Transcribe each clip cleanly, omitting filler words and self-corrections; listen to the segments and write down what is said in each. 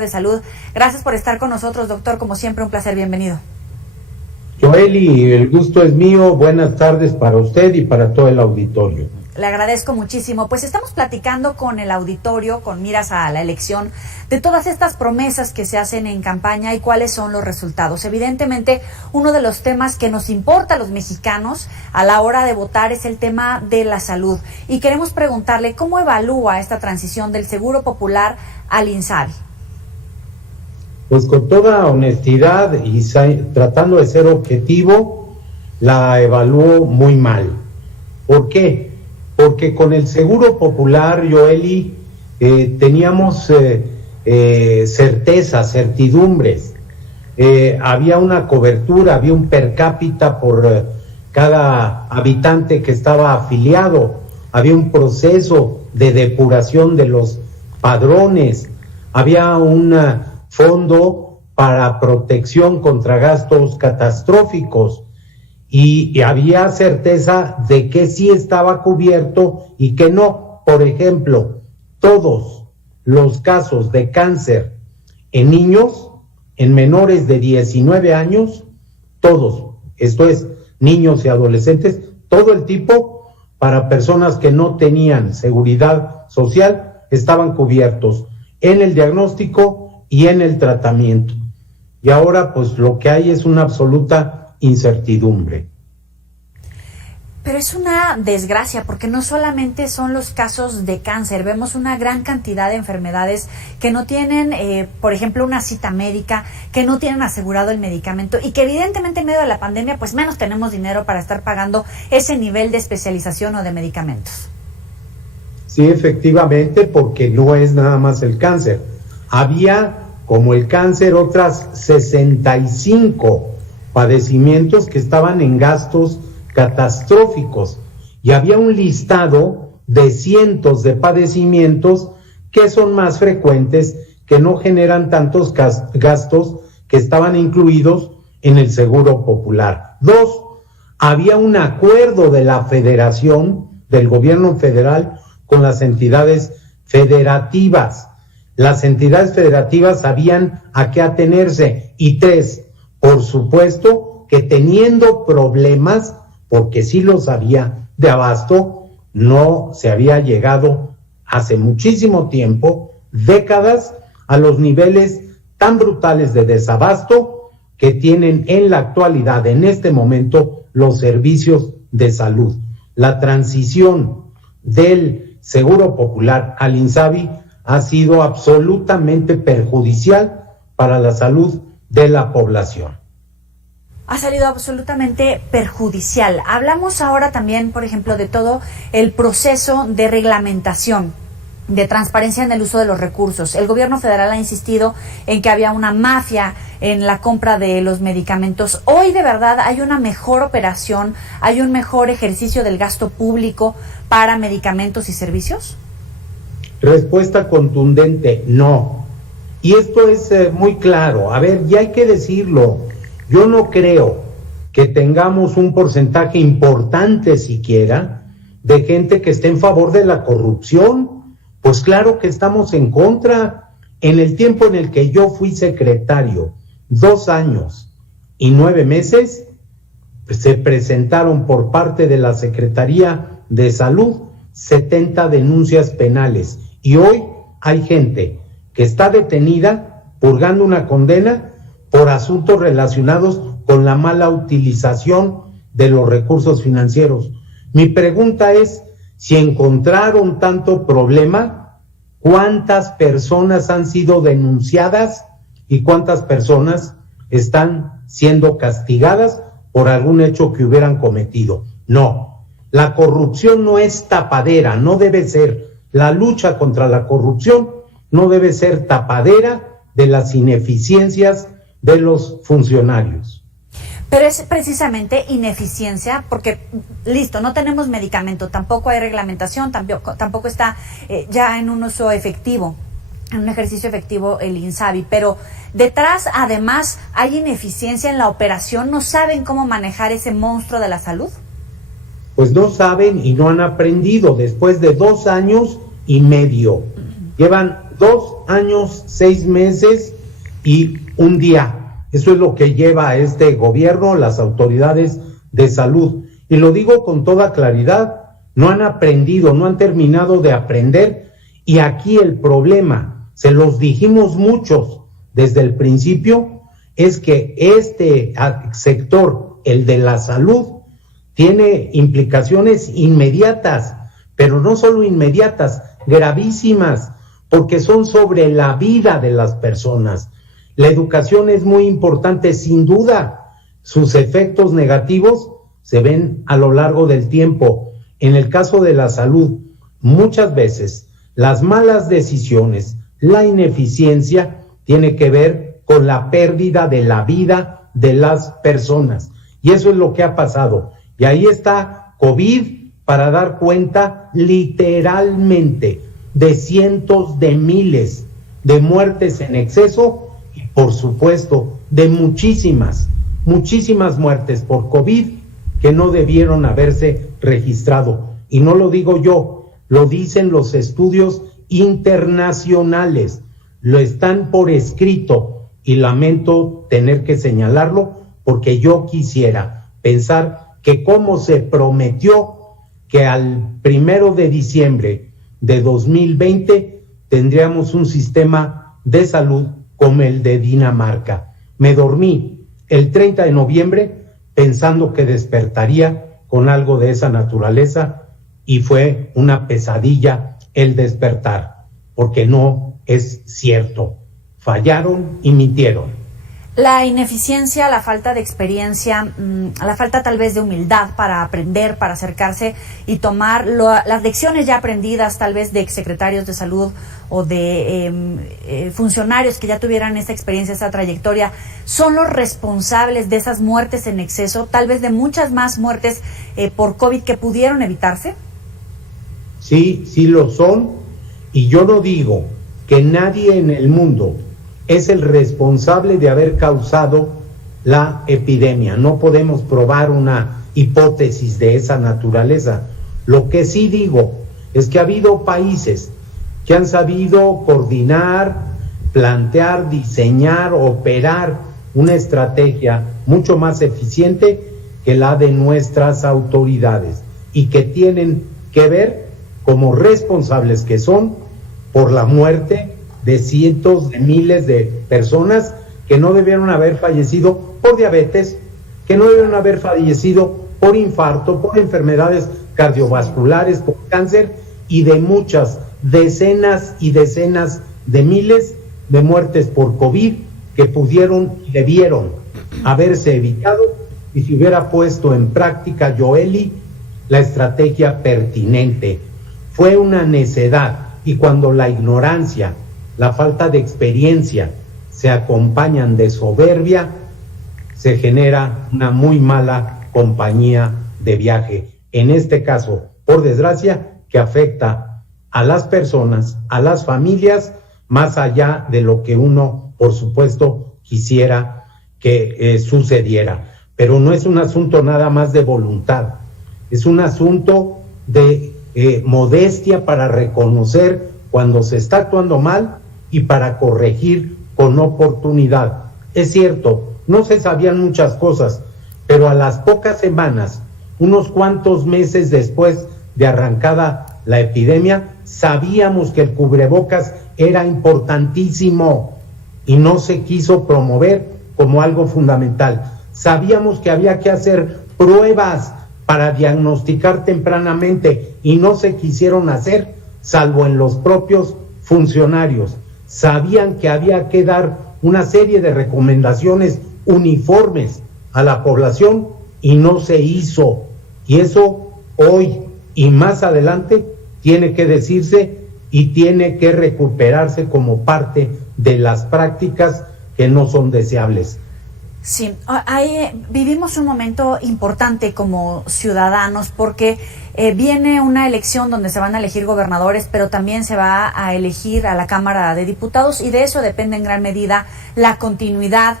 de Salud. Gracias por estar con nosotros, doctor. Como siempre, un placer. Bienvenido. Joely, el gusto es mío. Buenas tardes para usted y para todo el auditorio. Le agradezco muchísimo. Pues estamos platicando con el auditorio, con miras a la elección, de todas estas promesas que se hacen en campaña y cuáles son los resultados. Evidentemente, uno de los temas que nos importa a los mexicanos a la hora de votar es el tema de la salud. Y queremos preguntarle cómo evalúa esta transición del Seguro Popular al INSABI. Pues con toda honestidad y tratando de ser objetivo, la evalúo muy mal. ¿Por qué? Porque con el Seguro Popular, Joely, teníamos certidumbres. Había una cobertura, había un per cápita por cada habitante que estaba afiliado, había un proceso de depuración de los padrones, había un fondo para protección contra gastos catastróficos y había certeza de que sí estaba cubierto y que no. Por ejemplo, todos los casos de cáncer en niños, en menores de 19 años, todos, esto es, niños y adolescentes, todo el tipo, para personas que no tenían seguridad social, estaban cubiertos en el diagnóstico y en el tratamiento. Y ahora pues lo que hay es una absoluta incertidumbre. Pero es una desgracia porque no solamente son los casos de cáncer, vemos una gran cantidad de enfermedades que no tienen, por ejemplo, una cita médica, que no tienen asegurado el medicamento y que evidentemente en medio de la pandemia pues menos tenemos dinero para estar pagando ese nivel de especialización o de medicamentos. Sí, efectivamente, porque no es nada más el cáncer. Había, como el cáncer, otras 65 padecimientos que estaban en gastos catastróficos y había un listado de cientos de padecimientos que son más frecuentes, que no generan tantos gastos, que estaban incluidos en el Seguro Popular. 2, había un acuerdo de la Federación, del gobierno federal, con las entidades federativas. Las entidades federativas sabían a qué atenerse. Y 3, por supuesto que teniendo problemas, porque sí los había de abasto, no se había llegado hace muchísimo tiempo, décadas, a los niveles tan brutales de desabasto que tienen en la actualidad, en este momento, los servicios de salud. La transición del Seguro Popular al INSABI ha sido absolutamente perjudicial para la salud de la población. Ha salido absolutamente perjudicial. Hablamos ahora también, por ejemplo, de todo el proceso de reglamentación, de transparencia en el uso de los recursos. El gobierno federal ha insistido en que había una mafia en la compra de los medicamentos. Hoy, de verdad, hay una mejor operación, hay un mejor ejercicio del gasto público para medicamentos y servicios. Respuesta contundente, no. Y esto es muy claro. A ver, ya hay que decirlo. Yo no creo que tengamos un porcentaje importante siquiera de gente que esté en favor de la corrupción. Pues claro que estamos en contra. En el tiempo en el que yo fui secretario, 2 años y 9 meses, se presentaron por parte de la Secretaría de Salud 70 denuncias penales. Y hoy hay gente que está detenida, purgando una condena por asuntos relacionados con la mala utilización de los recursos financieros. Mi pregunta es, si encontraron tanto problema, ¿cuántas personas han sido denunciadas y cuántas personas están siendo castigadas por algún hecho que hubieran cometido? No, la corrupción no es tapadera, no debe ser. La lucha contra la corrupción no debe ser tapadera de las ineficiencias de los funcionarios. Pero es precisamente ineficiencia porque, listo, no tenemos medicamento, tampoco hay reglamentación, tampoco está ya en un uso efectivo, en un ejercicio efectivo el INSABI, pero detrás además hay ineficiencia en la operación. ¿No saben cómo manejar ese monstruo de la salud? Pues no saben y no han aprendido después de 2 años y medio. Llevan 2 años, 6 meses y un día. Eso es lo que lleva a este gobierno, las autoridades de salud. Y lo digo con toda claridad, no han aprendido, no han terminado de aprender. Y aquí el problema, se los dijimos muchos desde el principio, es que este sector, el de la salud, tiene implicaciones inmediatas, pero no solo inmediatas, gravísimas, porque son sobre la vida de las personas. La educación es muy importante, sin duda. Sus efectos negativos se ven a lo largo del tiempo. En el caso de la salud, muchas veces las malas decisiones, la ineficiencia, tiene que ver con la pérdida de la vida de las personas. Y eso es lo que ha pasado. Y ahí está COVID para dar cuenta literalmente de cientos de miles de muertes en exceso y, por supuesto, de muchísimas muertes por COVID que no debieron haberse registrado. Y no lo digo yo, lo dicen los estudios internacionales, lo están por escrito, y lamento tener que señalarlo porque yo quisiera pensar que como se prometió que al 1 de diciembre de 2020 tendríamos un sistema de salud como el de Dinamarca. Me dormí el 30 de noviembre pensando que despertaría con algo de esa naturaleza y fue una pesadilla el despertar, porque no es cierto. Fallaron y mintieron. La ineficiencia, la falta de experiencia, la falta tal vez de humildad para aprender, para acercarse y tomar las lecciones ya aprendidas tal vez de exsecretarios de salud o de funcionarios que ya tuvieran esta experiencia, esta trayectoria, son los responsables de esas muertes en exceso, tal vez de muchas más muertes por COVID que pudieron evitarse. Sí, sí lo son, y yo no digo que nadie en el mundo es el responsable de haber causado la epidemia. No podemos probar una hipótesis de esa naturaleza. Lo que sí digo es que ha habido países que han sabido coordinar, plantear, diseñar, operar una estrategia mucho más eficiente que la de nuestras autoridades y que tienen que ver como responsables que son por la muerte de cientos de miles de personas que no debieron haber fallecido por diabetes, que no debieron haber fallecido por infarto, por enfermedades cardiovasculares, por cáncer y de muchas decenas y decenas de miles de muertes por COVID que pudieron y debieron haberse evitado y se hubiera puesto en práctica, Joely, la estrategia pertinente. Fue una necedad, y cuando la ignorancia, la falta de experiencia se acompañan de soberbia, se genera una muy mala compañía de viaje. En este caso, por desgracia, que afecta a las personas, a las familias, más allá de lo que uno, por supuesto, quisiera que sucediera. Pero no es un asunto nada más de voluntad, es un asunto de modestia para reconocer cuando se está actuando mal y para corregir con oportunidad. Es cierto, no se sabían muchas cosas, pero a las pocas semanas, unos cuantos meses después de arrancada la epidemia, sabíamos que el cubrebocas era importantísimo y no se quiso promover como algo fundamental. Sabíamos que había que hacer pruebas para diagnosticar tempranamente y no se quisieron hacer, salvo en los propios funcionarios. Sabían que había que dar una serie de recomendaciones uniformes a la población y no se hizo. Y eso hoy y más adelante tiene que decirse y tiene que recuperarse como parte de las prácticas que no son deseables. Sí, vivimos un momento importante como ciudadanos porque viene una elección donde se van a elegir gobernadores, pero también se va a elegir a la Cámara de Diputados y de eso depende en gran medida la continuidad,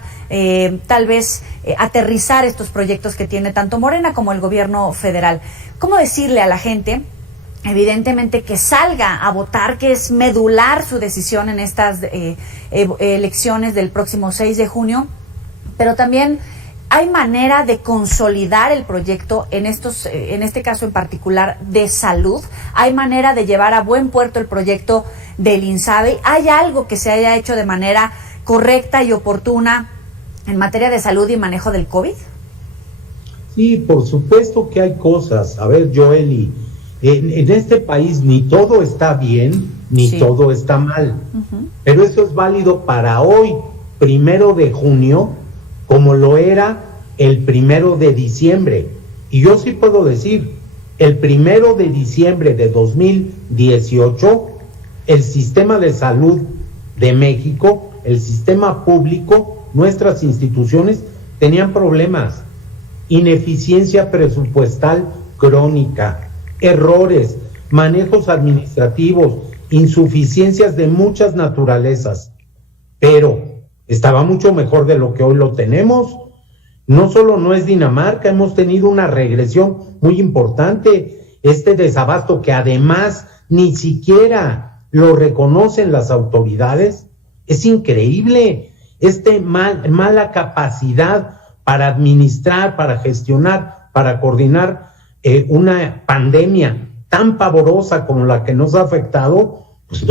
tal vez aterrizar estos proyectos que tiene tanto Morena como el gobierno federal. ¿Cómo decirle a la gente evidentemente que salga a votar, que es medular su decisión en estas elecciones del próximo 6 de junio, pero también hay manera de consolidar el proyecto en este caso en particular de salud. Hay manera de llevar a buen puerto el proyecto del INSABI. ¿Hay algo que se haya hecho de manera correcta y oportuna en materia de salud y manejo del COVID? Sí, por supuesto que hay cosas. A ver, Joely, en este país ni todo está bien, ni todo está mal. Pero eso es válido para hoy, 1 de junio, como lo era el 1 de diciembre. Y yo sí puedo decir, el 1 de diciembre de 2018, el sistema de salud de México, el sistema público, nuestras instituciones tenían problemas. Ineficiencia presupuestal crónica, errores, manejos administrativos, insuficiencias de muchas naturalezas, pero estaba mucho mejor de lo que hoy lo tenemos. No solo no es Dinamarca, hemos tenido una regresión muy importante, este desabasto que además ni siquiera lo reconocen las autoridades, es increíble, mala capacidad para administrar, para gestionar, para coordinar una pandemia tan pavorosa como la que nos ha afectado, pues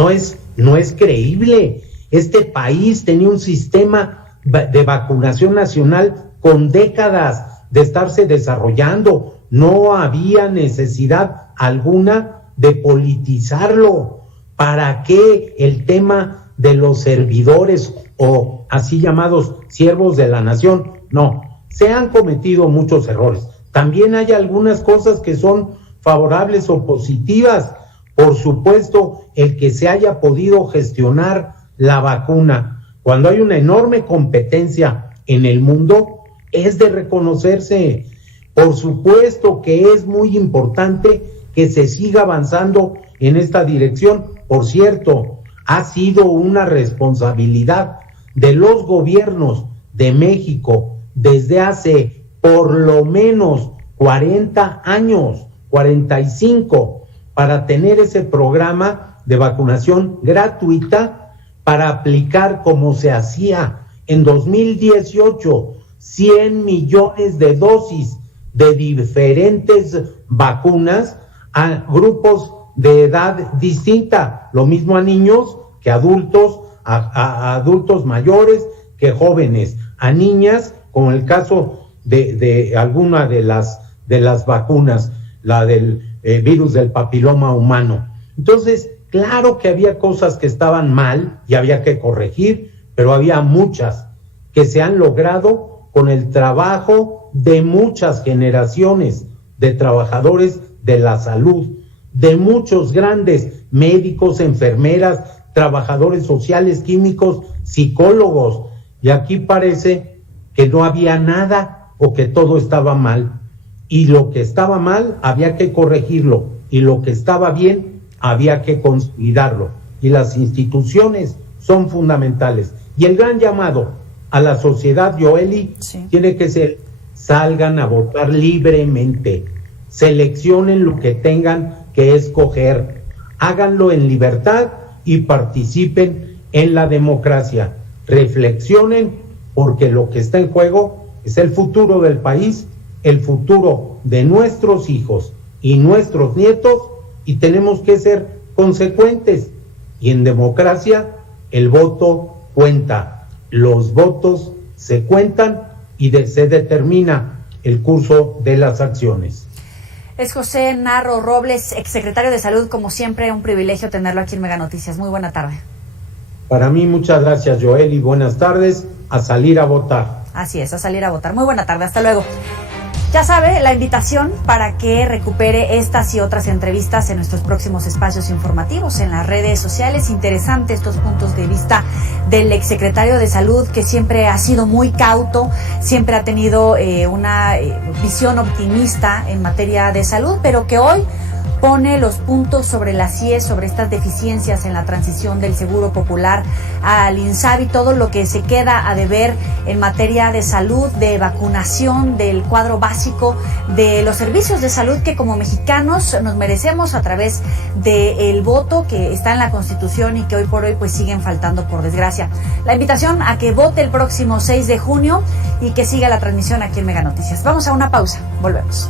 no es creíble. Este país tenía un sistema de vacunación nacional con décadas de estarse desarrollando, no había necesidad alguna de politizarlo. ¿Para qué el tema de los servidores o así llamados siervos de la nación? No, se han cometido muchos errores. También hay algunas cosas que son favorables o positivas. Por supuesto, el que se haya podido gestionar la vacuna cuando hay una enorme competencia en el mundo es de reconocerse. Por supuesto que es muy importante que se siga avanzando en esta dirección. Por cierto, ha sido una responsabilidad de los gobiernos de México desde hace por lo menos 40 años, 45, para tener ese programa de vacunación gratuita para aplicar como se hacía en 2018, 100 millones de dosis de diferentes vacunas a grupos de edad distinta, lo mismo a niños que a adultos, a adultos mayores que jóvenes, a niñas, como el caso de alguna de las vacunas, la del virus del papiloma humano. Entonces, claro que había cosas que estaban mal y había que corregir, pero había muchas que se han logrado con el trabajo de muchas generaciones de trabajadores de la salud, de muchos grandes médicos, enfermeras, trabajadores sociales, químicos, psicólogos. Y aquí parece que no había nada o que todo estaba mal. Y lo que estaba mal había que corregirlo. Y lo que estaba bien había que consolidarlo. Y las instituciones son fundamentales. Y el gran llamado a la sociedad, Joely, tiene que ser: salgan a votar libremente, seleccionen lo que tengan que escoger, háganlo en libertad y participen en la democracia. Reflexionen, porque lo que está en juego es el futuro del país, el futuro de nuestros hijos y nuestros nietos, y tenemos que ser consecuentes. Y en democracia el voto cuenta, los votos se cuentan y se determina el curso de las acciones. Es José Narro Robles, exsecretario de Salud. Como siempre, un privilegio tenerlo aquí en Mega Noticias. Muy buena tarde. Para mí, muchas gracias, Joely. Buenas tardes. A salir a votar. Así es, a salir a votar. Muy buena tarde. Hasta luego. Ya sabe, la invitación para que recupere estas y otras entrevistas en nuestros próximos espacios informativos en las redes sociales. Interesante estos puntos de vista del exsecretario de Salud, que siempre ha sido muy cauto, siempre ha tenido una visión optimista en materia de salud, pero que hoy pone los puntos sobre las IES, sobre estas deficiencias en la transición del Seguro Popular al INSABI, todo lo que se queda a deber en materia de salud, de vacunación, del cuadro básico, de los servicios de salud que como mexicanos nos merecemos a través del voto que está en la Constitución y que hoy por hoy pues siguen faltando, por desgracia. La invitación a que vote el próximo 6 de junio y que siga la transmisión aquí en Mega Noticias. Vamos a una pausa, volvemos.